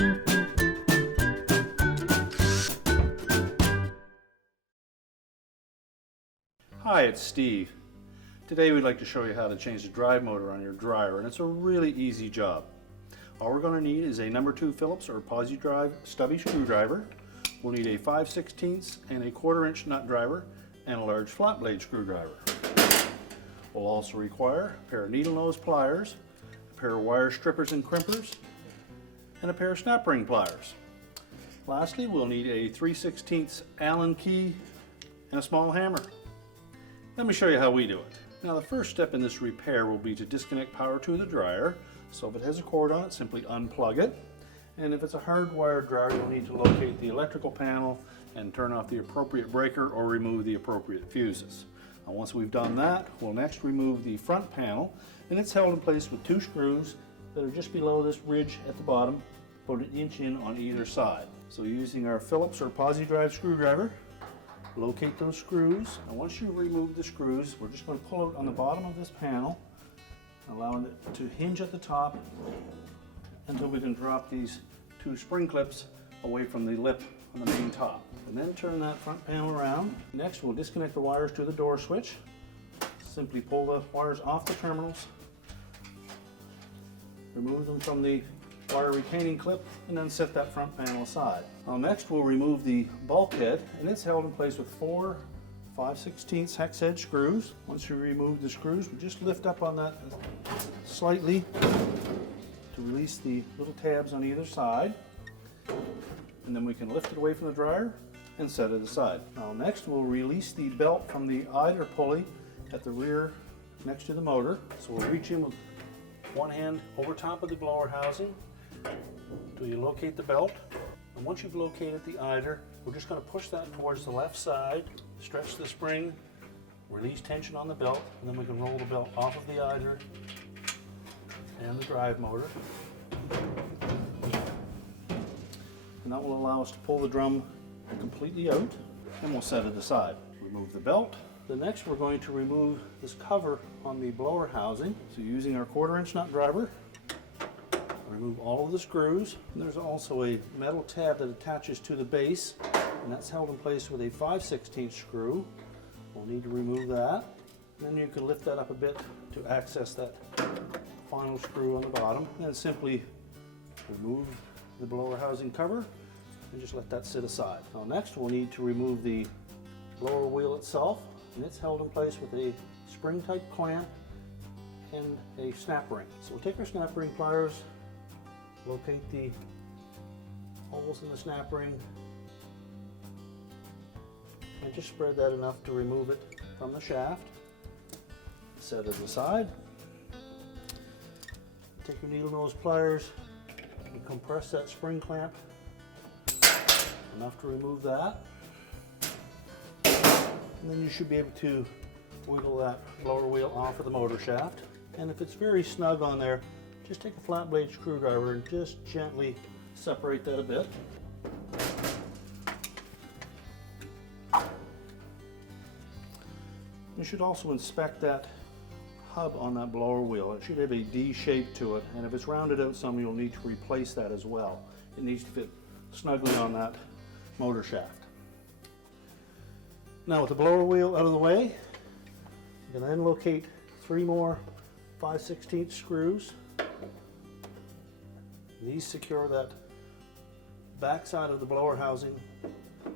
Hi, it's Steve. Today we'd like to show you how to change the drive motor on your dryer, and it's a really easy job. All we're going to need is a number 2 Phillips or posi drive stubby screwdriver. We'll need a 5/16 and a 1/4 inch nut driver and a large flat blade screwdriver. We'll also require a pair of needle nose pliers, a pair of wire strippers and crimpers, and a pair of snap ring pliers. Lastly, we'll need a 3/16 Allen key and a small hammer. Let me show you how we do it. Now, the first step in this repair will be to disconnect power to the dryer. So if it has a cord on it, simply unplug it. And if it's a hardwired dryer, you'll need to locate the electrical panel and turn off the appropriate breaker or remove the appropriate fuses. Now, once we've done that, we'll next remove the front panel, and it's held in place with 2 screws that are just below this ridge at the bottom, about 1 inch in on either side. So using our Phillips or posi drive screwdriver, locate those screws, and once you remove the screws, we're just going to pull out on the bottom of this panel, allowing it to hinge at the top until we can drop these 2 spring clips away from the lip on the main top. And then turn that front panel around. Next, we'll disconnect the wires to the door switch. Simply pull the wires off the terminals, remove them from the wire retaining clip, and then set that front panel aside. Now next we'll remove the bulkhead, and it's held in place with 4 5/16 hex head screws. Once you remove the screws, we just lift up on that slightly to release the little tabs on either side, and then we can lift it away from the dryer and set it aside. Now next we'll release the belt from the idler pulley at the rear next to the motor. So we'll reach in with one hand over top of the blower housing until you locate the belt. And once you've located the idler, we're just going to push that towards the left side, stretch the spring, release tension on the belt, and then we can roll the belt off of the idler and the drive motor. And that will allow us to pull the drum completely out, and we'll set it aside. Remove the belt. Then next we're going to remove this cover on the blower housing. So using our 1/4 inch nut driver, remove all of the screws. And there's also a metal tab that attaches to the base, and that's held in place with a 5/16 screw. We'll need to remove that. And then you can lift that up a bit to access that final screw on the bottom. And then simply remove the blower housing cover and just let that sit aside. Now next we'll need to remove the blower wheel itself, and it's held in place with a spring type clamp and a snap ring. So we'll take our snap ring pliers, locate the holes in the snap ring, and just spread that enough to remove it from the shaft. Set it aside. Take your needle nose pliers and compress that spring clamp enough to remove that. And then you should be able to wiggle that blower wheel off of the motor shaft. And if it's very snug on there, just take a flat blade screwdriver and just gently separate that a bit. You should also inspect that hub on that blower wheel. It should have a D shape to it, and if it's rounded out some, you'll need to replace that as well. It needs to fit snugly on that motor shaft. Now with the blower wheel out of the way, you can then locate 3 more 5/16 screws. These secure that back side of the blower housing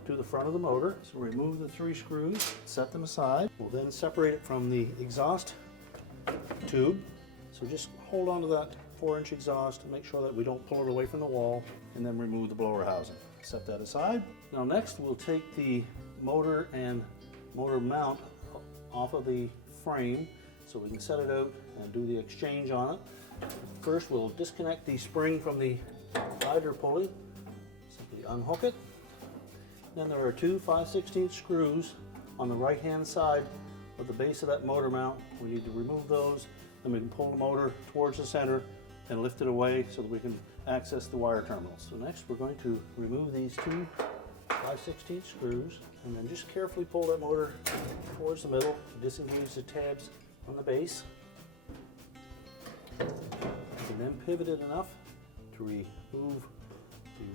to the front of the motor. So remove the 3 screws, set them aside. We'll then separate it from the exhaust tube. So just hold on to that 4-inch exhaust and make sure that we don't pull it away from the wall, and then remove the blower housing. Set that aside. Now next we'll take the motor and motor mount off of the frame so we can set it out and do the exchange on it. First we'll disconnect the spring from the idler pulley. Simply unhook it. Then there are 2 5/16 screws on the right hand side of the base of that motor mount. We need to remove those, then we can pull the motor towards the center and lift it away so that we can access the wire terminals. So next we're going to remove these 2 5/16 screws, and then just carefully pull that motor towards the middle to disengage the tabs on the base. You can then pivot it enough to remove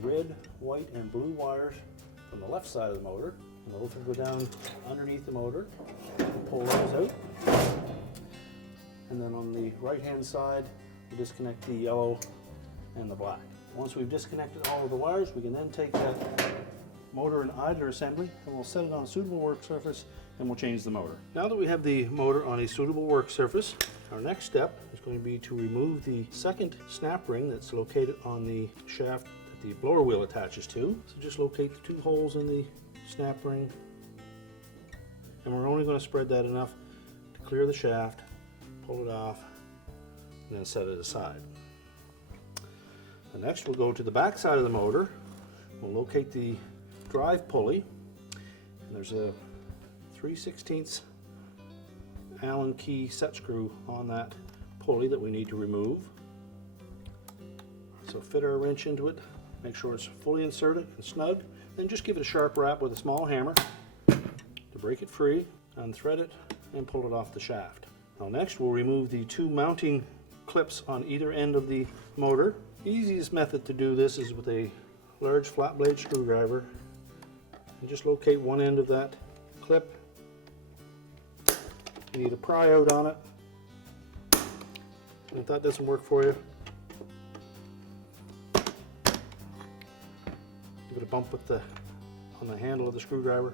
red, white, and blue wires from the left side of the motor, and those will go down underneath the motor and pull those out. And then on the right hand side, we disconnect the yellow and the black. Once we've disconnected all of the wires, we can then take that motor and idler assembly and we'll set it on a suitable work surface and we'll change the motor. Now that we have the motor on a suitable work surface, our next step is going to be to remove the second snap ring that's located on the shaft that the blower wheel attaches to. So just locate the two holes in the snap ring, and we're only going to spread that enough to clear the shaft, pull it off, and then set it aside. And next we'll go to the back side of the motor. We'll locate the drive pulley, and there's a 3/16 Allen key set screw on that pulley that we need to remove. So fit our wrench into it, make sure it's fully inserted and snug, then just give it a sharp rap with a small hammer to break it free, unthread it, and pull it off the shaft. Now next we'll remove the two mounting clips on either end of the motor. The easiest method to do this is with a large flat blade screwdriver, and just locate one end of that clip. You need to pry out on it, and if that doesn't work for you, give it a bump with on the handle of the screwdriver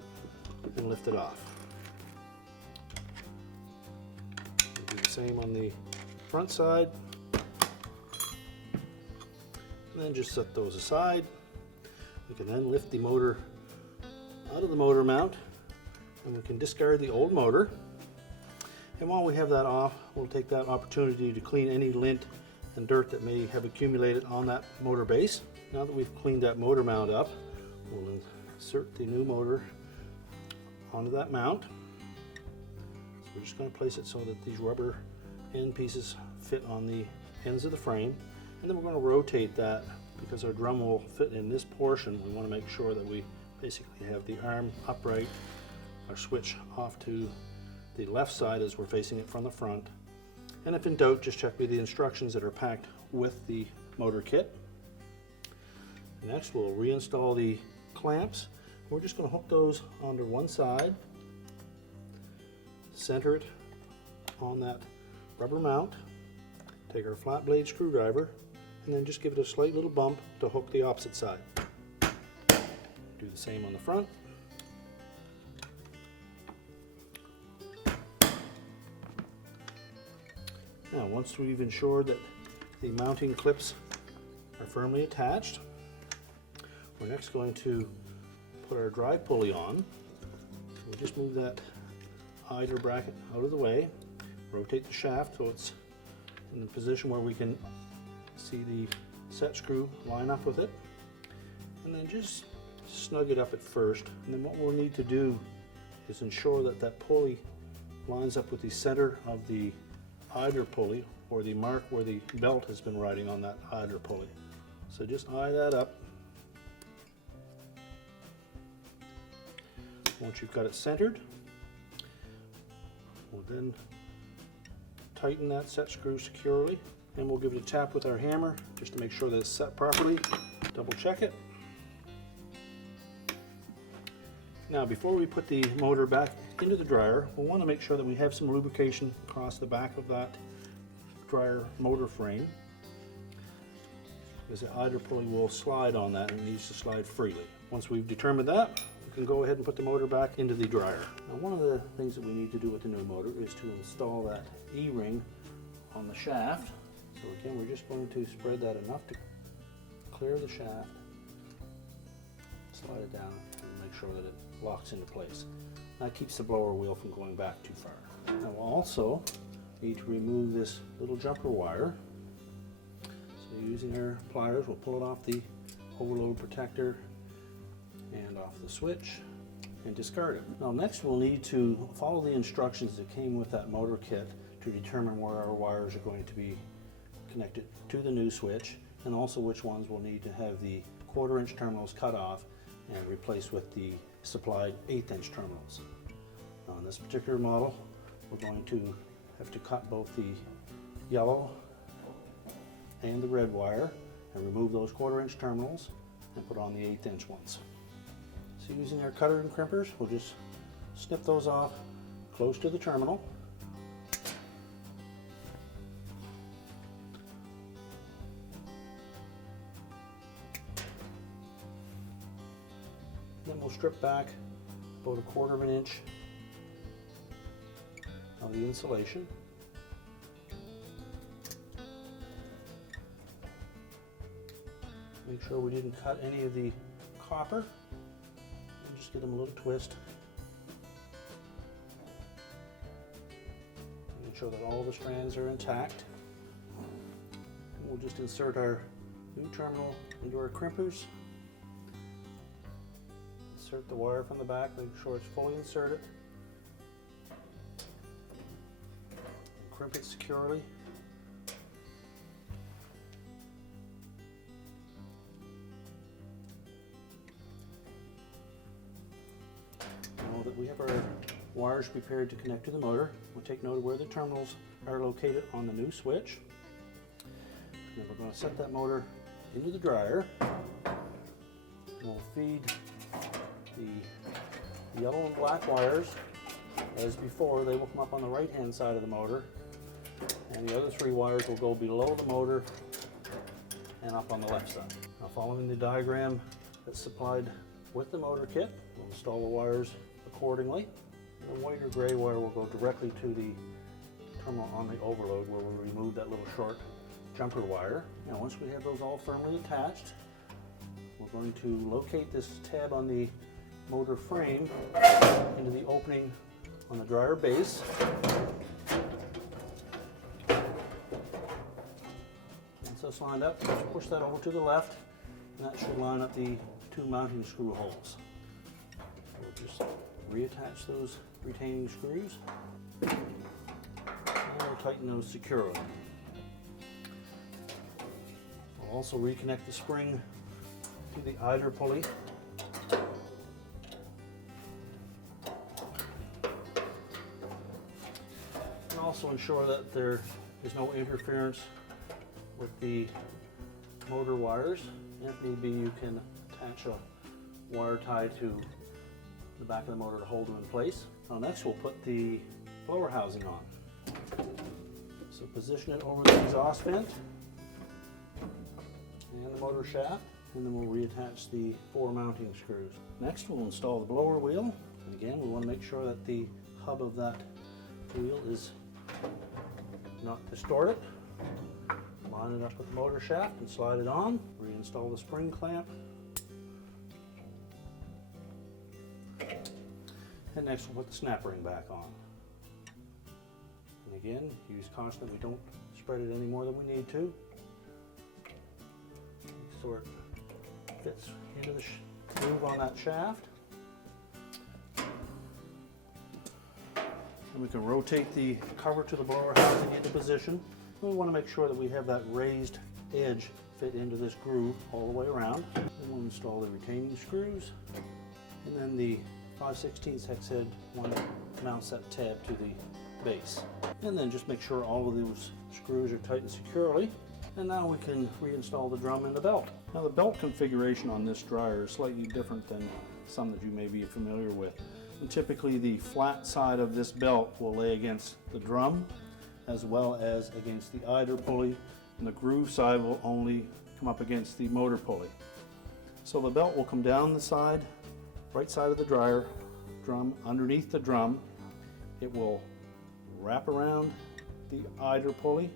and lift it off. Do the same on the front side, and then just set those aside. We can then lift the motor out of the motor mount, and we can discard the old motor. And while we have that off, we'll take that opportunity to clean any lint and dirt that may have accumulated on that motor base. Now that we've cleaned that motor mount up, we'll insert the new motor onto that mount. So we're just going to place it so that these rubber end pieces fit on the ends of the frame, and then we're going to rotate that because our drum will fit in this portion. We want to make sure that we basically have the arm upright, our switch off to the left side as we're facing it from the front. And if in doubt, just check with the instructions that are packed with the motor kit. Next we'll reinstall the clamps. We're just going to hook those onto one side, center it on that rubber mount, take our flat blade screwdriver, and then just give it a slight little bump to hook the opposite side. Do the same on the front. Now once we've ensured that the mounting clips are firmly attached, we're next going to put our drive pulley on. So we just move that idler bracket out of the way, rotate the shaft so it's in the position where we can see the set screw line up with it, and then just snug it up at first. And then what we'll need to do is ensure that that pulley lines up with the center of the idler pulley, or the mark where the belt has been riding on that idler pulley. So just eye that up. Once you've got it centered, we'll then tighten that set screw securely, and we'll give it a tap with our hammer just to make sure that it's set properly. Double check it. Now before we put the motor back into the dryer, we'll want to make sure that we have some lubrication across the back of that dryer motor frame, because the idler pulley will slide on that and it needs to slide freely. Once we've determined that, we can go ahead and put the motor back into the dryer. Now one of the things that we need to do with the new motor is to install that E-ring on the shaft. So again, we're just going to spread that enough to clear the shaft, slide it down, and make sure that it locks into place. That keeps the blower wheel from going back too far. Now we'll also need to remove this little jumper wire. So using our pliers, we'll pull it off the overload protector and off the switch and discard it. Now next we'll need to follow the instructions that came with that motor kit to determine where our wires are going to be connected to the new switch, and also which ones will need to have the 1/4 inch terminals cut off and replaced with the supplied 1/8 inch terminals. Now on this particular model, we're going to have to cut both the yellow and the red wire and remove those 1/4 inch terminals, and put on the 1/8 inch ones. So using our cutter and crimpers, we'll just snip those off close to the terminal. Then we'll strip back about 1/4 inch of the insulation. Make sure we didn't cut any of the copper, and just give them a little twist. Make sure that all the strands are intact. And we'll just insert our new terminal into our crimpers. Insert the wire from the back, make sure it's fully inserted. And crimp it securely. Now that we have our wires prepared to connect to the motor, we'll take note of where the terminals are located on the new switch. And then we're going to set that motor into the dryer. And we'll feed the yellow and black wires as before. They will come up on the right hand side of the motor, and the other 3 wires will go below the motor and up on the left side. Now, following the diagram that's supplied with the motor kit, we'll install the wires accordingly. The white or gray wire will go directly to the terminal on the overload, where we'll remove that little short jumper wire. Now, once we have those all firmly attached, we're going to locate this tab on the motor frame into the opening on the dryer base. Once that's lined up, just push that over to the left, and that should line up the 2 mounting screw holes. We'll just reattach those retaining screws, and we'll tighten those securely. We'll also reconnect the spring to the idler pulley. And also ensure that there is no interference with the motor wires. If need be, you can attach a wire tie to the back of the motor to hold them in place. Now, next we'll put the blower housing on. So position it over the exhaust vent and the motor shaft, and then we'll reattach the 4 mounting screws. Next, we'll install the blower wheel. And again, we want to make sure that the hub of that wheel is not distorted. Line it up with the motor shaft and slide it on. Reinstall the spring clamp. And next we'll put the snap ring back on. And again, use caution that we don't spread it any more than we need to. So it fits into the groove on that shaft. And we can rotate the cover to the blower housing into position. We want to make sure that we have that raised edge fit into this groove all the way around. And we'll install the retaining screws, and then the 5/16 hex head one mounts that tab to the base. And then just make sure all of those screws are tightened securely. And now we can reinstall the drum and the belt. Now, the belt configuration on this dryer is slightly different than some that you may be familiar with. And typically the flat side of this belt will lay against the drum as well as against the idler pulley, and the groove side will only come up against the motor pulley. So the belt will come down the side, right side of the dryer drum, underneath the drum. It will wrap around the idler pulley,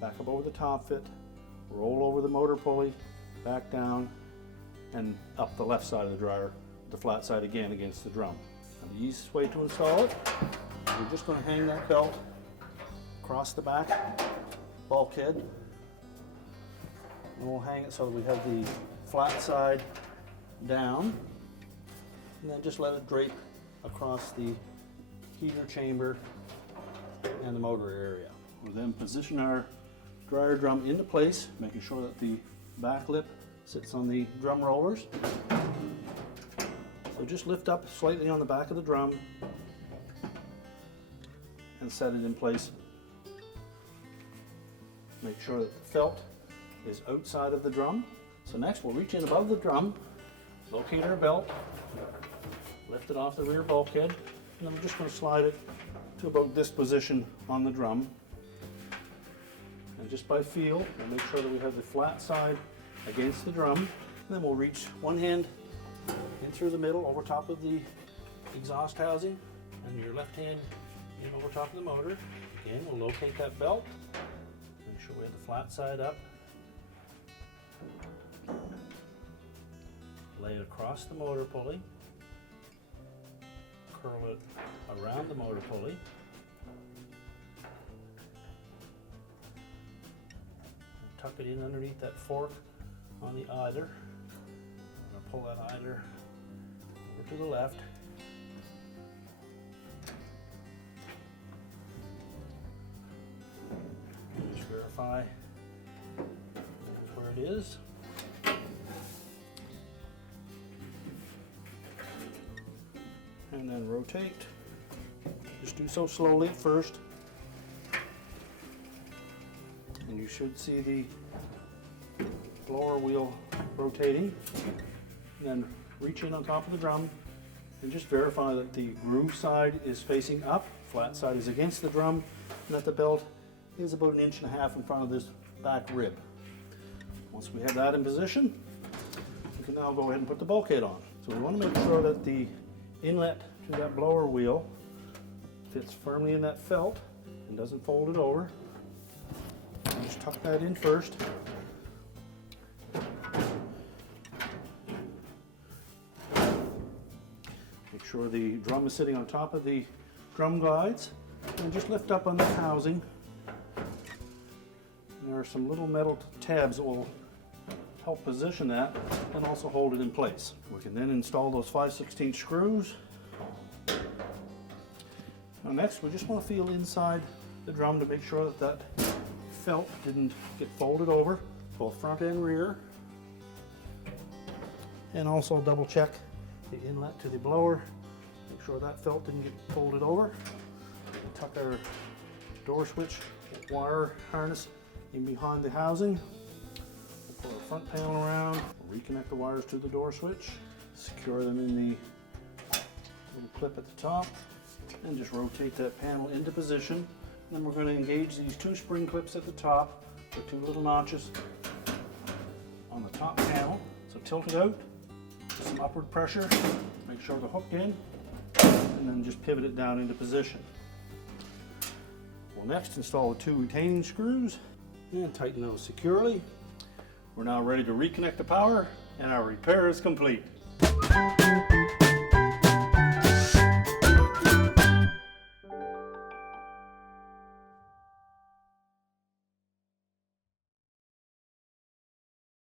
back up over the top fit, roll over the motor pulley, back down, and up the left side of the dryer, the flat side again against the drum. And the easiest way to install it, we're just going to hang that belt across the back bulkhead, and we'll hang it so that we have the flat side down, and then just let it drape across the heater chamber and the motor area. We'll then position our dryer drum into place, making sure that the back lip sits on the drum rollers. So just lift up slightly on the back of the drum and set it in place. Make sure that the felt is outside of the drum So next we'll reach in above the drum, locate our belt, lift it off the rear bulkhead, and then we're just going to slide it to about this position on the drum. And just by feel, we'll make sure that we have the flat side against the drum. And then we'll reach one hand in through the middle over top of the exhaust housing, and your left hand in over top of the motor. Again, we'll locate that belt, make sure we have the flat side up. Lay it across the motor pulley, curl it around the motor pulley, tuck it in underneath that fork on the eider. I'm going to pull that eider over to the left. Just verify that's where it is. And then rotate. Just do so slowly at first. And you should see the blower wheel rotating. And then reach in on top of the drum and just verify that the groove side is facing up, flat side is against the drum, and that the belt is about 1.5 inches in front of this back rib. Once we have that in position, we can now go ahead and put the bulkhead on. So we want to make sure that the inlet to that blower wheel fits firmly in that felt and doesn't fold it over. And just tuck that in first. Make sure the drum is sitting on top of the drum guides, and just lift up on the housing. And there are some little metal tabs that will help position that and also hold it in place. We can then install those 5/16 screws. Now next, we just want to feel inside the drum to make sure that that felt didn't get folded over, both front and rear. And also double check the inlet to the blower, make sure that felt didn't get folded over. Tuck our door switch wire harness in behind the housing. Pull our front panel around, reconnect the wires to the door switch, secure them in the little clip at the top, and just rotate that panel into position. And then we're going to engage these 2 spring clips at the top with 2 little notches on the top panel. So tilt it out, with some upward pressure, make sure they're hooked in, and then just pivot it down into position. We'll next install the 2 retaining screws and tighten those securely. We're now ready to reconnect the power, and our repair is complete.